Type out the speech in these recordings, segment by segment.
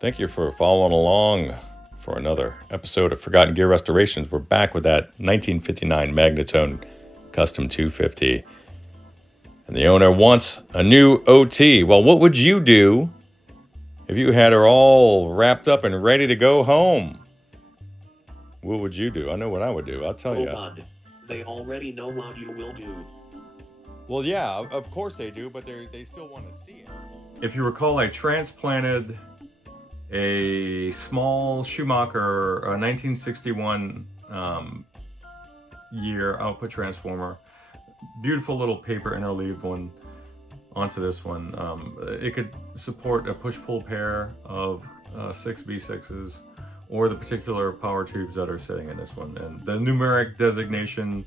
Thank you for following along for another episode of Forgotten Gear Restorations. We're back with that 1959 Magnatone Custom 250. And the owner wants a new OT. Well, what would you do if you had her all wrapped up and ready to go home? What would you do? I know what I would do. I'll tell you. Hold on. They already know what you will do. Well, yeah, of course they do, but they still want to see it. If you recall, I transplanted a small Schumacher 1961 year output transformer, beautiful little paper interleaved one, onto this one. It could support a push-pull pair of 6 V6s or the particular power tubes that are sitting in this one. And the numeric designation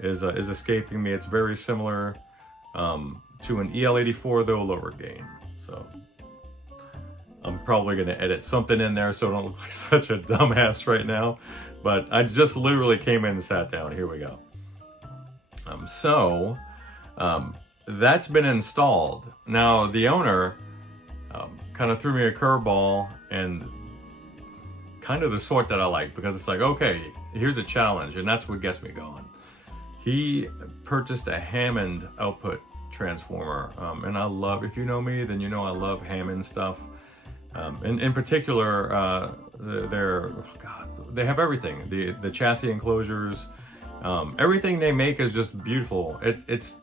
is escaping me. It's very similar to an EL84, though lower gain. So I'm probably going to edit something in there so I don't look like such a dumbass right now. But I just literally came in and sat down. Here we go. That's been installed. Now, the owner kind of threw me a curveball, and kind of the sort that I like, because it's like, okay, here's a challenge, and that's what gets me going. He purchased a Hammond output transformer, and I love, if you know me, then you know I love Hammond stuff. And in particular, they have everything. The chassis enclosures, everything they make is just beautiful. It's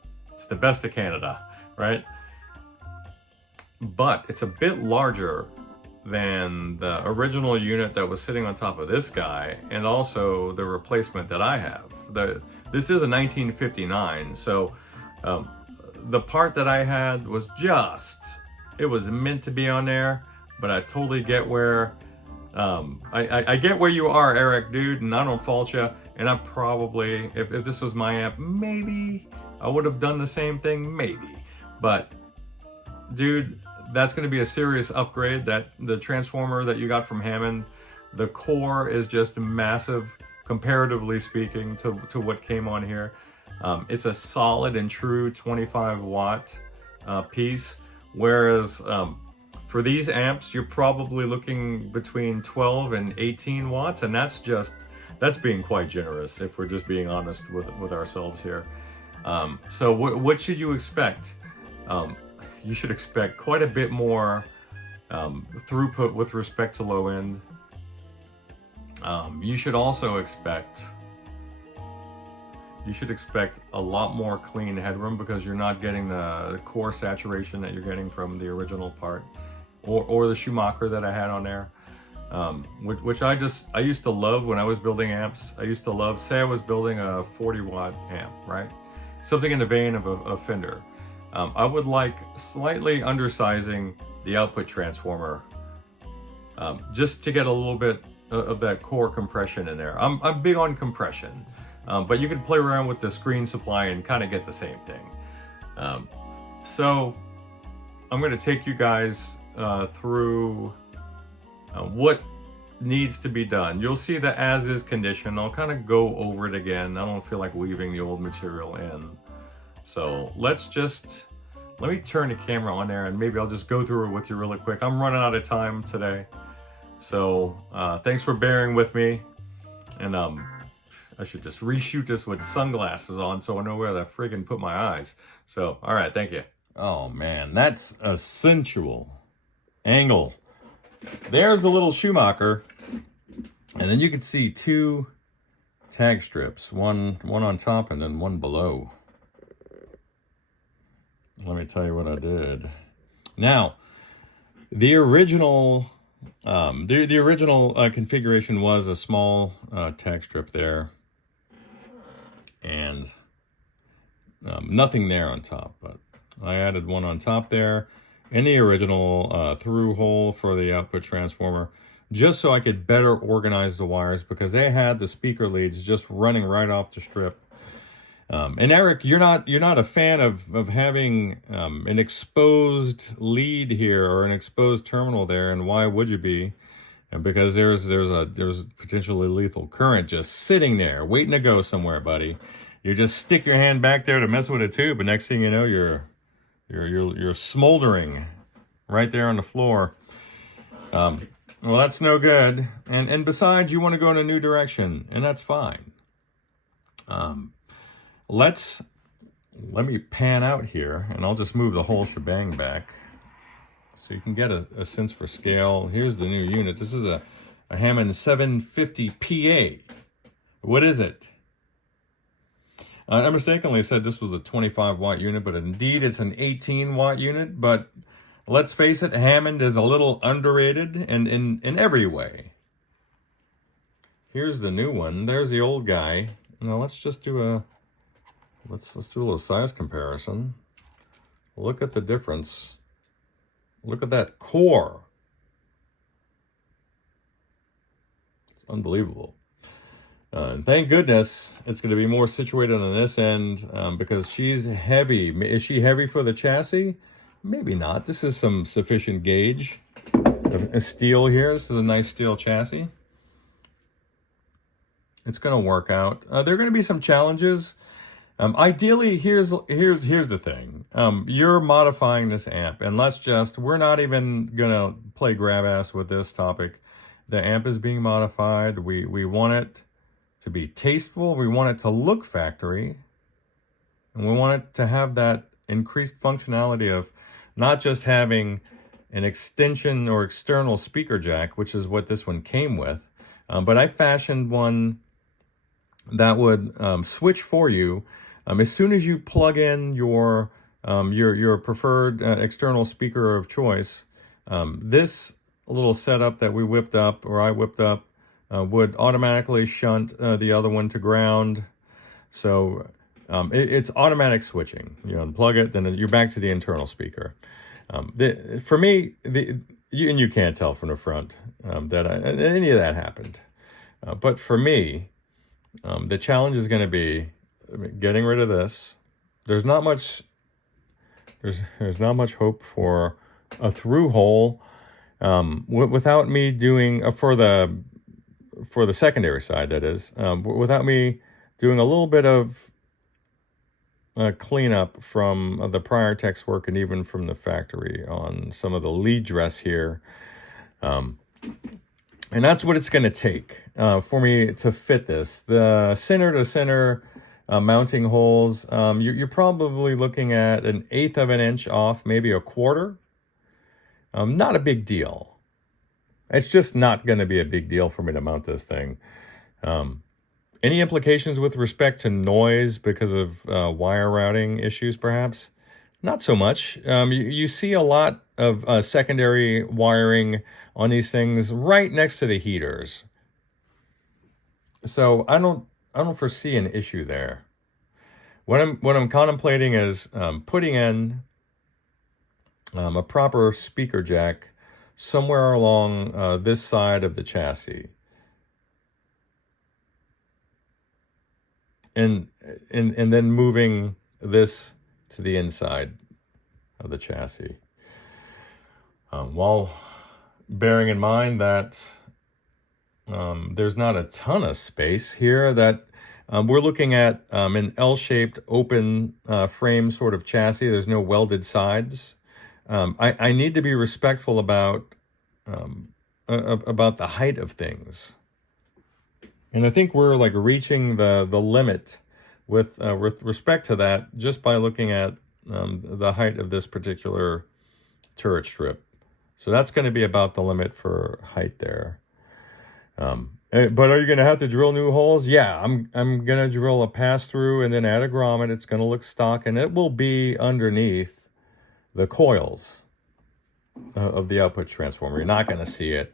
the best of Canada, right? But it's a bit larger than the original unit that was sitting on top of this guy, and also the replacement that I have. This is a 1959, so the part that I had was it was meant to be on there. But I totally get where, I get where you are, Eric, dude, and I don't fault you. And I probably, if this was my amp, maybe I would have done the same thing, maybe. But, dude, that's going to be a serious upgrade. The transformer that you got from Hammond, the core is just massive, comparatively speaking, to what came on here. It's a solid and true 25 watt piece, whereas for these amps, you're probably looking between 12 and 18 watts, and that's being quite generous, if we're just being honest with ourselves here. So what should you expect? You should expect quite a bit more throughput with respect to low end. You should also expect a lot more clean headroom, because you're not getting the core saturation that you're getting from the original part. Or the Schumacher that I had on there, which I used to love when I was building amps. I used to love, say I was building a 40 watt amp, right? Something in the vein of a Fender. I would like slightly undersizing the output transformer, just to get a little bit of that core compression in there. I'm big on compression, but you can play around with the screen supply and kind of get the same thing. So I'm going to take you guys through what needs to be done. You'll see the as-is condition. I'll kind of go over it again. I don't feel like weaving the old material in. So let me turn the camera on there, and maybe I'll just go through it with you really quick. I'm running out of time today. So thanks for bearing with me. And I should just reshoot this with sunglasses on so I know where to friggin' put my eyes. So, all right, thank you. Oh man, that's a sensual angle. There's the little Schumacher, and then you can see two tag strips, one on top and then one below. Let me tell you what I did. Now, the original configuration was a small tag strip there, and nothing there on top, but I added one on top there, and the original through hole for the output transformer, just so I could better organize the wires, because they had the speaker leads just running right off the strip. And Eric, you're not a fan of having an exposed lead here, or an exposed terminal there, and why would you be? And because there's potentially lethal current just sitting there waiting to go somewhere, buddy. You just stick your hand back there to mess with a tube, and next thing you know, you're smoldering right there on the floor. Well, that's no good. And besides, you want to go in a new direction, and that's fine. Let me pan out here, and I'll just move the whole shebang back so you can get a sense for scale. Here's the new unit. This is a Hammond 750 PA. What is it? I mistakenly said this was a 25 watt unit, but indeed it's an 18 watt unit. But let's face it, Hammond is a little underrated and in every way. Here's the new one. There's the old guy. Now let's just do a let's do a little size comparison. Look at the difference. Look at that core. It's unbelievable. And thank goodness it's going to be more situated on this end because she's heavy. Is she heavy for the chassis? Maybe not. This is some sufficient gauge of steel here. This is a nice steel chassis. It's going to work out. There are going to be some challenges. Ideally, here's the thing. You're modifying this amp, and we're not even going to play grab ass with this topic. The amp is being modified. We want it to be tasteful. We want it to look factory. And we want it to have that increased functionality of not just having an extension or external speaker jack, which is what this one came with, but I fashioned one that would switch for you as soon as you plug in your preferred external speaker of choice. This little setup that I whipped up, would automatically shunt the other one to ground. So it's automatic switching. You unplug it, then you're back to the internal speaker. For me, and you can't tell from the front that any of that happened. But for me, the challenge is going to be getting rid of this. There's not much hope for a through hole without me doing for the secondary side, that is, without me doing a little bit of cleanup from the prior text work and even from the factory on some of the lead dress here. And that's what it's going to take for me to fit this. The center-to-center mounting holes, you're probably looking at 1/8 of an inch off, maybe 1/4. Not a big deal. It's just not going to be a big deal for me to mount this thing. Any implications with respect to noise because of wire routing issues, perhaps? Not so much. You see a lot of secondary wiring on these things right next to the heaters. So I don't foresee an issue there. What I'm contemplating is putting in a proper speaker jack somewhere along this side of the chassis, and then moving this to the inside of the chassis, while bearing in mind that there's not a ton of space here. That we're looking at an L-shaped open frame sort of chassis. There's no welded sides. I need to be respectful about the height of things, and I think we're like reaching the limit with respect to that just by looking at the height of this particular turret strip. So that's going to be about the limit for height there. But are you going to have to drill new holes? Yeah, I'm going to drill a pass through and then add a grommet. It's going to look stock, and it will be underneath the coils of the output transformer. You're not going to see it,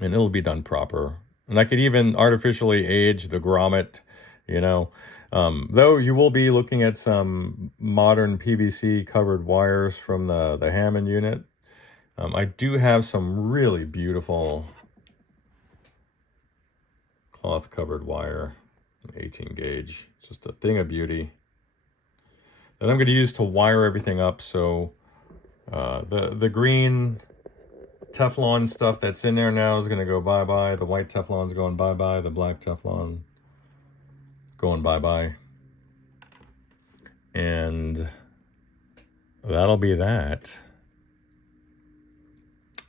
and it'll be done proper. And I could even artificially age the grommet, though you will be looking at some modern PVC covered wires from the Hammond unit. I do have some really beautiful cloth covered wire, 18 gauge, just a thing of beauty, that I'm going to use to wire everything up. So the green Teflon stuff that's in there now is going to go bye-bye. The white Teflon's going bye-bye. The black Teflon going bye-bye. And that'll be that.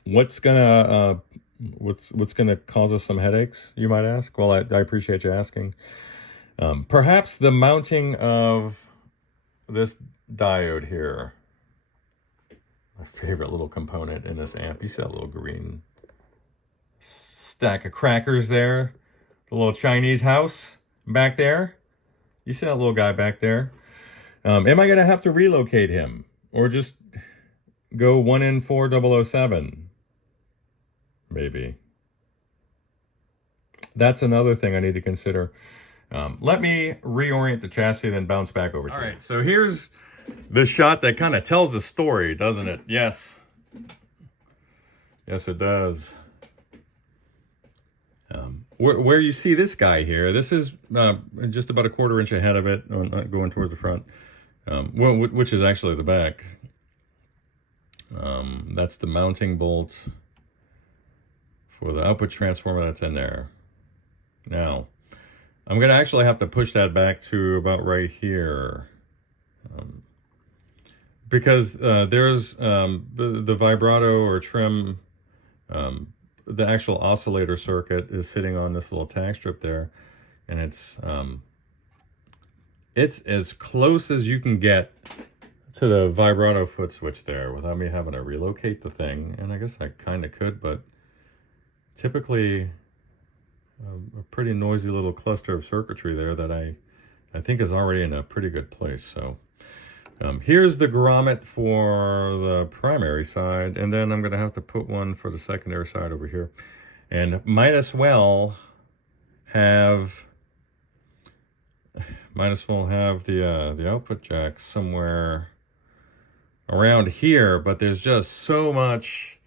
What's gonna cause us some headaches, you might ask? Well, I appreciate you asking. Perhaps the mounting of this diode here. My favorite little component in this amp. You see that little green stack of crackers there? The little Chinese house back there? You see that little guy back there? Am I going to have to relocate him? Or just go 1N4007? Maybe. That's another thing I need to consider. Let me reorient the chassis and then bounce back over to you. All right, so here's the shot that kind of tells the story, doesn't it? Yes. Yes, it does. Where you see this guy here, this is just about a 1/4 inch ahead of it, going towards the front, which is actually the back. That's the mounting bolt for the output transformer that's in there. Now, I'm going to actually have to push that back to about right here. Because there's the vibrato or trim, the actual oscillator circuit is sitting on this little tag strip there, and it's as close as you can get to the vibrato foot switch there without me having to relocate the thing. And I guess I kind of could, but typically a pretty noisy little cluster of circuitry there that I think is already in a pretty good place. So here's the grommet for the primary side, and then I'm going to have to put one for the secondary side over here. And might as well have the output jack somewhere around here, but there's just so much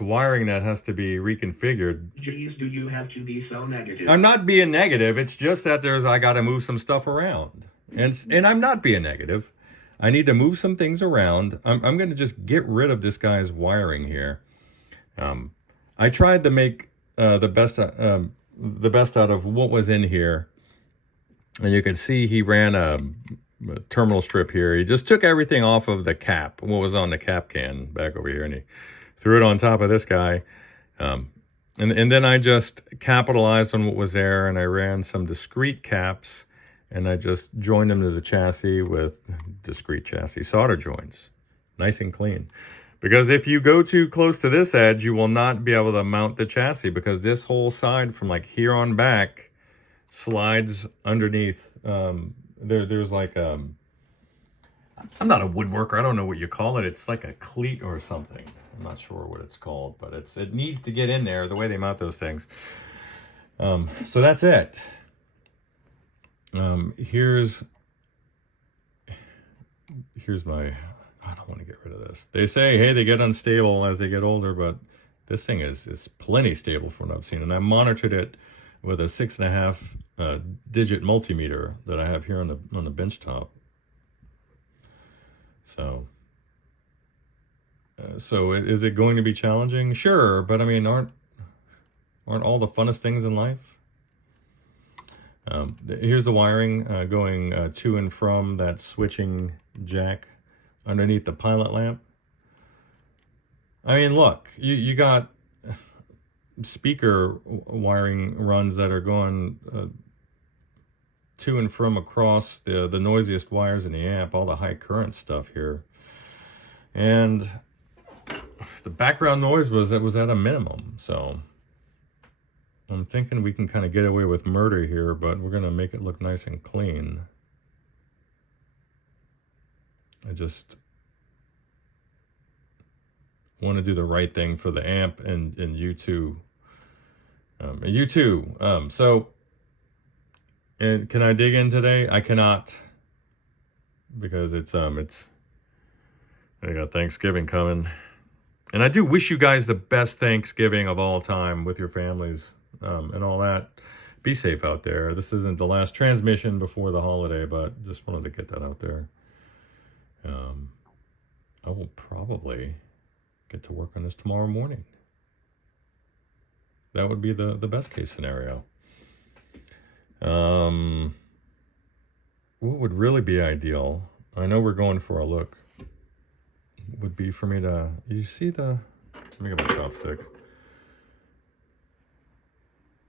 wiring that has to be reconfigured. Jeez, do you have to be so negative? I'm not being negative. It's just that I got to move some stuff around. And I'm not being negative. I need to move some things around. I'm going to just get rid of this guy's wiring here. I tried to make the best out of what was in here. And you can see he ran a terminal strip here. He just took everything off of the cap, what was on the cap can back over here, and he threw it on top of this guy. And then I just capitalized on what was there, and I ran some discrete caps, and I just joined them to the chassis with discrete chassis solder joints. Nice and clean. Because if you go too close to this edge, you will not be able to mount the chassis, because this whole side from like here on back slides underneath. There's like I'm not a woodworker. I don't know what you call it. It's like a cleat or something. I'm not sure what it's called, but it needs to get in there the way they mount those things. So that's it. Here's my, I don't want to get rid of this. They say, hey, they get unstable as they get older, but this thing is plenty stable from what I've seen. And I monitored it with a 6.5 digit multimeter that I have here on the bench top. So is it going to be challenging? Sure, but I mean, aren't all the funnest things in life? Here's the wiring going to and from that switching jack underneath the pilot lamp. I mean, look, you got speaker wiring runs that are going to and from across the noisiest wires in the amp, all the high current stuff here. And the background noise was at a minimum, so I'm thinking we can kind of get away with murder here, but we're going to make it look nice and clean. I just want to do the right thing for the amp and you too. So, and can I dig in today? I cannot, because it's I got Thanksgiving coming. And I do wish you guys the best Thanksgiving of all time with your families and all that. Be safe out there. This isn't the last transmission before the holiday, but just wanted to get that out there. I will probably get to work on this tomorrow morning. That would be the best case scenario. What would really be ideal, I know we're going for a look, would be for me to, you see the Let me get my chopstick.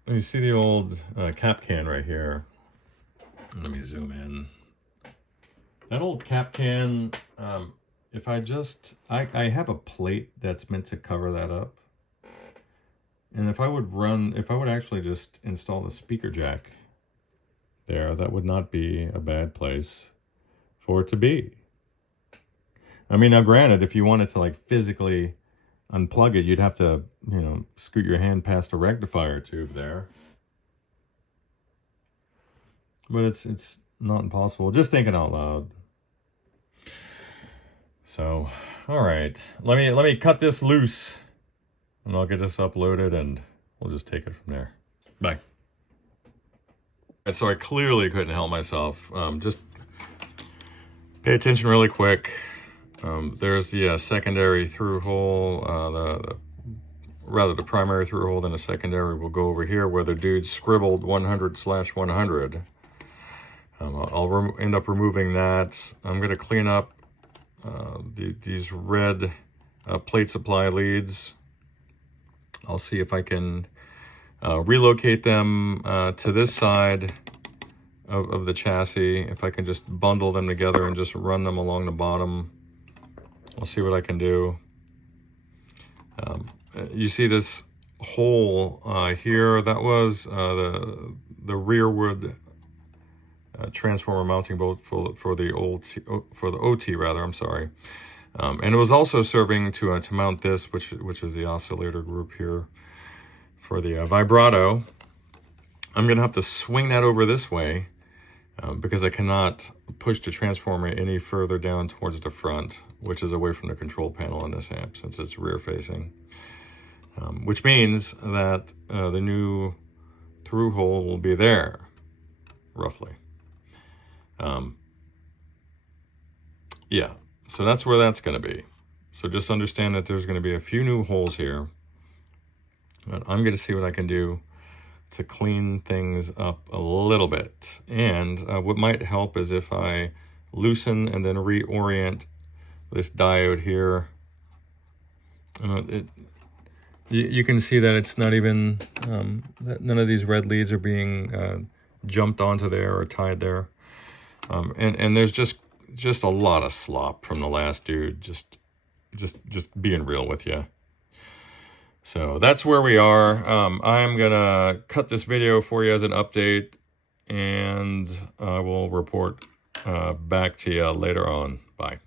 You see the old cap can right here. Let me zoom in. That old cap can, if I just, I have a plate that's meant to cover that up. And if I would actually just install the speaker jack there, that would not be a bad place for it to be. I mean, now granted, if you wanted to like physically unplug it, you'd have to, you know, scoot your hand past a rectifier tube there. But it's not impossible. Just thinking out loud. So, all right. Let me cut this loose, and I'll get this uploaded, and we'll just take it from there. Bye. And so I clearly couldn't help myself. Just pay attention really quick. There's the secondary through hole, the primary through hole, then a secondary will go over here where the dude scribbled 100/100. I'll end up removing that. I'm going to clean up these red plate supply leads. I'll see if I can relocate them to this side of the chassis. If I can just bundle them together and just run them along the bottom. I'll see what I can do. You see this hole here? That was the rearward transformer mounting bolt for the OT rather. I'm sorry, and it was also serving to mount this, which is the oscillator group here for the vibrato. I'm gonna have to swing that over this way because I cannot push the transformer any further down towards the front, which is away from the control panel on this amp since it's rear facing. Which means that the new through hole will be there, roughly. Yeah, so that's where that's going to be. So just understand that there's going to be a few new holes here. But I'm going to see what I can do to clean things up a little bit. And what might help is if I loosen and then reorient this diode here. You can see that it's not even, that none of these red leads are being jumped onto there or tied there. And there's just a lot of slop from the last dude, just being real with you. So that's where we are. I'm gonna cut this video for you as an update, and I will report back to you later on. Bye.